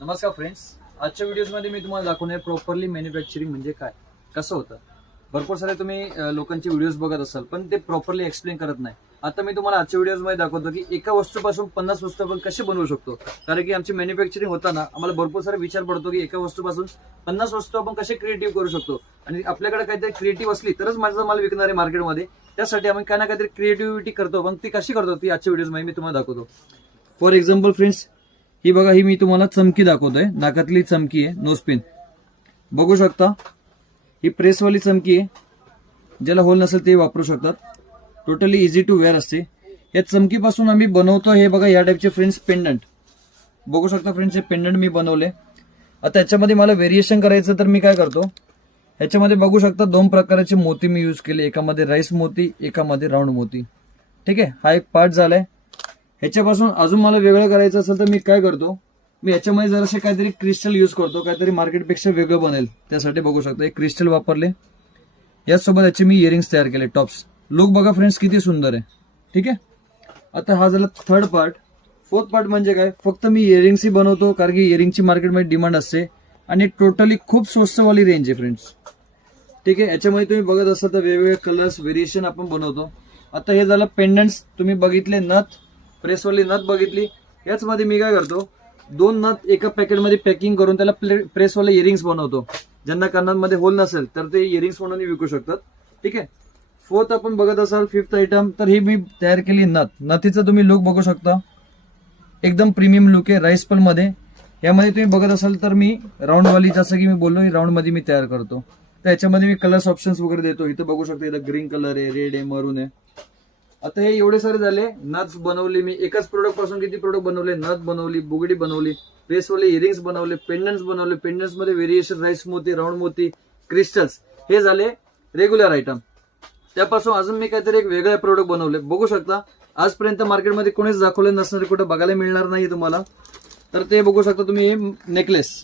नमस्कार फ्रेंड्स. आजच्या व्हिडिओमध्ये मी तुम्हाला दाखवणार आहे प्रॉपरली मॅन्युफॅक्चरिंग म्हणजे काय, कसं होतं. भरपूर सारे तुम्ही लोकांचे व्हिडिओज बघत असाल, पण ते प्रॉपरली एक्सप्लेन करत नाही. आता मी तुम्हाला आजच्या व्हिडिओमध्ये दाखवतो की एका वस्तूपासून 50 वस्तू आपण कशी बनवू शकतो. कारण की आमची मॅन्युफॅक्चरिंग होताना आम्हाला भरपूर सारा विचार पडतो की एका वस्तूपासून 50 वस्तू आपण कसे क्रिएटिव्ह करू शकतो. आणि आपल्याकडे काहीतरी क्रिएटिव्ह असली तरच माझा माल विकणार आहे मार्केटमध्ये. त्यासाठी आम्ही काय ना काहीतरी क्रिएटिव्हिटी करतो, पण ती कशी करतो ती आजच्या व्हिडिओमध्ये मी तुम्हाला दाखवतो. फॉर एक्झाम्पल फ्रेंड्स, ही बघा, ही मी तुम्हाला चमकी दाखवतोय. नाकातली चमकी आहे, नोजपिन बघू शकता. ही प्रेसवाली चमकी आहे, ज्याला होल नसेल ते वापरू शकतात. टोटली इझी टू वेअर असते. या चमकीपासून आम्ही बनवतो हे बघा या टाईपचे फ्रेंड्स पेंडंट बघू शकता. फ्रेंड्स हे पेंडंट मी बनवले. आता याच्यामध्ये मला व्हेरिएशन करायचं तर मी काय करतो, ह्याच्यामध्ये बघू शकता दोन प्रकारचे मोती मी यूज केले. एकामध्ये राईस मोती, एकामध्ये राऊंड मोती. ठीक आहे, हा एक पार्ट झालाय. ह्याच्यापासून अजून मला वेगळं करायचं असेल तर मी काय करतो, मी ह्याच्यामध्ये जरासे काहीतरी क्रिस्टल यूज करतो, काहीतरी मार्केटपेक्षा वेगळं बनेल त्यासाठी. बघू शकता एक क्रिस्टल वापरले. याचसोबत याचे मी इयरिंग्स तयार केले, टॉप्स. लुक बघा फ्रेंड्स किती सुंदर आहे. ठीक आहे, आता हा झाला थर्ड पार्ट. फोर्थ पार्ट म्हणजे काय, फक्त मी इयरिंग्सही बनवतो कारण की इयरिंगची मार्केटमध्ये डिमांड असते आणि टोटली खूप स्वस्तवाली रेंज आहे फ्रेंड्स. ठीक आहे, याच्यामध्ये तुम्ही बघत असाल तर वेगवेगळे कलर्स व्हेरिएशन आपण बनवतो. आता हे झालं पेंडंट्स. तुम्ही बघितले नथ, प्रेसवाली नथ बघितली. याच मध्ये मी काय करतो, दोन नथ एका पॅकेटमध्ये पॅकिंग करून त्याला प्रेसवाले इयरिंग्स बनवतो. ज्यांना कानांमध्ये होल नसेल तर ते इयरिंग्स म्हणून विकू शकतात. ठीक आहे, फोर्थ आपण बघत असाल फिफ्थ आयटम, तर ही मी तयार केली नथ. नथीचा तुम्ही लुक बघू शकता, एकदम प्रीमियम लुक आहे राईस पल मध्ये. यामध्ये तुम्ही बघत असाल तर मी राऊंडवाली, जसं की मी बोललो राऊंड मध्ये मी तयार करतो. तर याच्यामध्ये मी कलर्स ऑप्शन्स वगैरे देतो. इथं बघू शकता, इथं ग्रीन कलर आहे, रेड आहे, मरून आहे. आता हे एवढे सारे झाले. नथ बनवली मी एकाच प्रोडक्ट पासून. किती प्रोडक्ट बनवले, नथ बनवली, बुगडी बनवली, प्रेसवाले इयरिंग्स बनवले, पेंडंट्स बनवले. पेंडंट्स मध्ये व्हेरिएशन, राईस मोती, राऊंड मोती, क्रिस्टल्स, हे झाले रेग्युलर आयटम. त्यापासून अजून मी काहीतरी एक वेगळे प्रोडक्ट बनवले. बघू शकता, आजपर्यंत मार्केटमध्ये कोणीच दाखवले नसणारे, कुठे बघायला मिळणार नाही तुम्हाला. तर ते बघू शकता तुम्ही. नेकलेस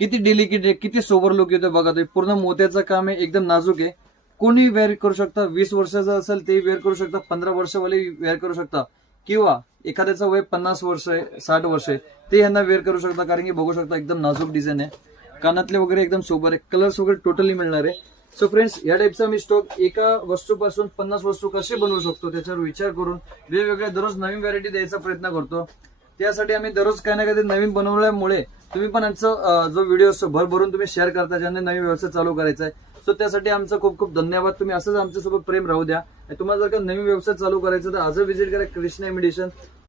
किती डेलिकेट आहे, किती सोबर लुक येतो बघा. तुम्ही पूर्ण मोत्याचं काम आहे, एकदम नाजूक आहे. कोणी वेअर करू शकता. 20 वर्षाचा असेल ते वेअर करू शकता, 15 वर्षावाले वेअर करू शकता, किंवा एखाद्याचं वय 50 वर्ष आहे, 60 वर्ष आहे, ते यांना वेअर करू शकता. कारण की बघू शकता एकदम नाजूक डिझाईन आहे. कानातले वगैरे एकदम सोबर आहे. कलर्स वगैरे टोटली मिळणार आहे. सो फ्रेंड्स, या टाईपचा मी स्टॉक एका वस्तूपासून 50 वस्तू कसे बनवू शकतो त्याच्यावर विचार करून वेगवेगळ्या दररोज नवीन व्हरायटी द्यायचा प्रयत्न करतो. त्यासाठी आम्ही दररोज काही ना काही नवीन बनवल्यामुळे तुम्ही पण आमचा जो व्हिडिओ असतो भरभरून तुम्ही शेअर करता, ज्यांना नवीन व्यवसाय चालू करायचा आहे. सो त्यासाठी आमचं खूप खूप धन्यवाद. तुम्ही असंच आमच्यासोबत प्रेम राहू द्या. तुम्हाला जर का नवीन व्यवसाय चालू करायचा तर आज विजिट करा कृष्णा इमिटेशन.